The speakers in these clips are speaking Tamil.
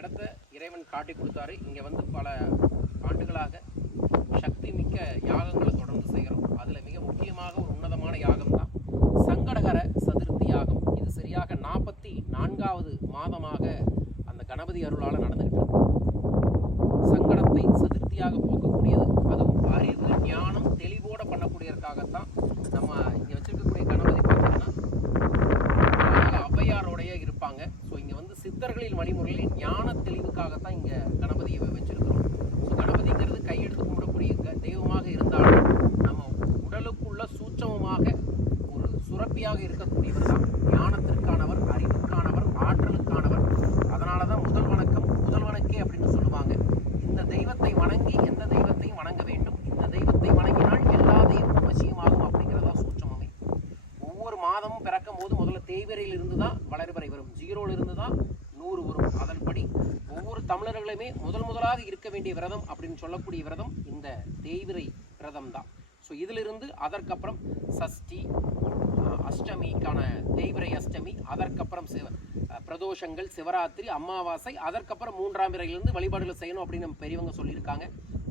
இடத்த இறைவன் காட்டி கொடுத்தாரு. இங்கே வந்து பல ஆண்டுகளாக சக்தி மிக்க யாகங்களை தொடர்ந்து செய்கிறோம். அதில் மிக முக்கியமாக ஒரு உன்னதமான யாகம் தான் சங்கடகர சதுர்த்தி யாகம். இது சரியாக நாற்பத்தி நான்காவது மாதமாக அந்த கணபதி அருளால் நடந்துகிட்டு இருக்கு. சங்கடத்தை சதுர்த்தியாக போக்கக்கூடியது. அதுவும் அறிவு ஞானம் தெளிவோட பண்ணக்கூடியதற்காகத்தான் நம்ம இங்கே வச்சுருக்கக்கூடிய கணபதி பார்த்தீங்கன்னா அழகா ஔவையாரோடைய இருப்பாங்க. சித்தர்களின் வழிமுறையில் ஞான தெளிவுக்காகத்தான் இங்கே கணபதியை வச்சிருக்கிறோம். ஸோ கணபதிங்கிறது கையெடுத்து கும்பிடக்கூடிய தெய்வமாக இருந்தாலும் நம்ம உடலுக்குள்ள சூட்சமமாக ஒரு சுரப்பியாக இருக்கக்கூடியவர் தான். ஞானத்திற்கானவர் அறிவுக்கானவர் ஆற்றலுக்கானவர். அதனால தான் முதல் வணக்கம் முதல் வணக்கே அப்படின்னு சொல்லுவாங்க. இந்த தெய்வத்தை வணங்கி எந்த தெய்வத்தையும் வணங்க வேண்டும்? இந்த தெய்வத்தை வணங்கினால் எல்லா தெய்வமும் அவசியமாகும் அப்படிங்கிறதா சூட்சமமே. ஒவ்வொரு மாதமும் பிறக்கும் போது முதல்ல தேய்வரையில் இருந்து தான் வளர்வரை வரும். ஜீரோல இருந்து தான் ஒவ்வொரு முதல் முதலாக இருக்க வேண்டிய விரதம் அப்படின்னு சொல்லக்கூடிய விரதம் இந்த தேய்விரை விரதம் தான் ஸோ இதிலிருந்து அதற்கப்புறம் சஷ்டி அஷ்டமிக்கான தேய்விரை அஷ்டமி அதற்கப்புறம் சிவ பிரதோஷங்கள் சிவராத்திரி அமாவாசை அதற்கப்புறம் மூன்றாம் பிறையிலிருந்து வழிபாடுகளை செய்யணும் அப்படின்னு நம்ம பெரியவங்க சொல்லியிருக்காங்க.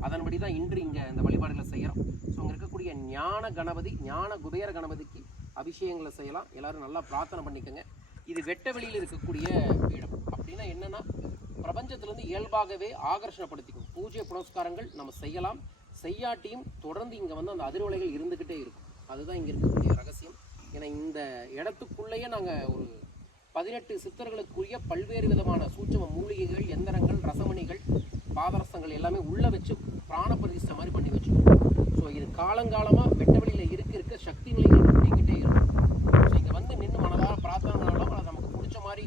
அதன்படி தான் இன்று இங்கே இந்த வழிபாடுகளை செய்கிறோம் ஸோ இங்கே இருக்கக்கூடிய ஞான கணபதி ஞான குபேர கணபதிக்கு அபிஷேகங்களை செய்யலாம். எல்லாரும் நல்லா பிரார்த்தனை பண்ணிக்கோங்க. இது வெட்ட வெளியில் இருக்கக்கூடிய பீடம். அப்படின்னா என்னென்னா பிரபஞ்சத்திலிருந்து இயல்பாகவே ஆகர்ஷணப்படுத்திக்கும். பூஜை புனஸ்காரங்கள் நம்ம செய்யலாம். செய்யாட்டியும் தொடர்ந்து இங்கே வந்து அந்த அதிர்வலைகள் இருந்துக்கிட்டே இருக்கும். அதுதான் இங்கே இருக்கக்கூடிய ரகசியம். ஏன்னா இந்த இடத்துக்குள்ளேயே நாங்கள் ஒரு பதினெட்டு சித்தர்களுக்குரிய பல்வேறு விதமான சூட்சம மூலிகைகள் எந்திரங்கள் ரசமணிகள் பாதரசங்கள் எல்லாமே உள்ளே வச்சு பிராண பிரதிஷ்டை மாதிரி பண்ணி வச்சுருக்கோம். ஸோ இது காலங்காலமாக வெட்டவெளியில் இருக்க இருக்க சக்தி நிலைகள் கூட்டிக்கிட்டே இருக்கும் ஸோ இங்கே வந்து நின்று மனதார பிரார்த்தனை பண்ணாலும் அது நமக்கு பிடிச்ச மாதிரி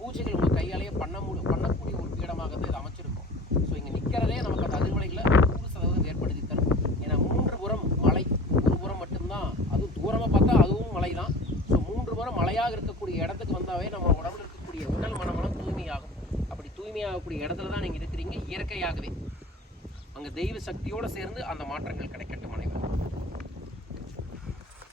பூஜைகள் உங்கள் கையாலேயே பண்ண முடி பண்ணக்கூடிய ஒரு பீடமாக தான் இது அமைச்சிருக்கும் ஸோ இங்கே நிற்கிறதே நமக்கு அந்த அதிர்வலைகளை நூறு சதவீதம் ஏற்படுத்தி தரும் ஏன்னா மூன்று புறம் மலை ஒரு புறம் மட்டும்தான் அதுவும் தூரமாக பார்த்தா அதுவும் மலை தான் ஸோ மூன்று புறம் மலையாக இருக்கக்கூடிய இடத்துக்கு வந்தாவே நம்ம உடம்புல இருக்கக்கூடிய உடல் மனமெல்லாம் தூய்மையாகும். அப்படி தூய்மையாகக்கூடிய இடத்துல தான் நீங்கள் இருக்கிறீங்க இயற்கையாகவே. அங்கே தெய்வ சக்தியோடு சேர்ந்து அந்த மாற்றங்கள் கிடைக்கட்டும் அனைவரும்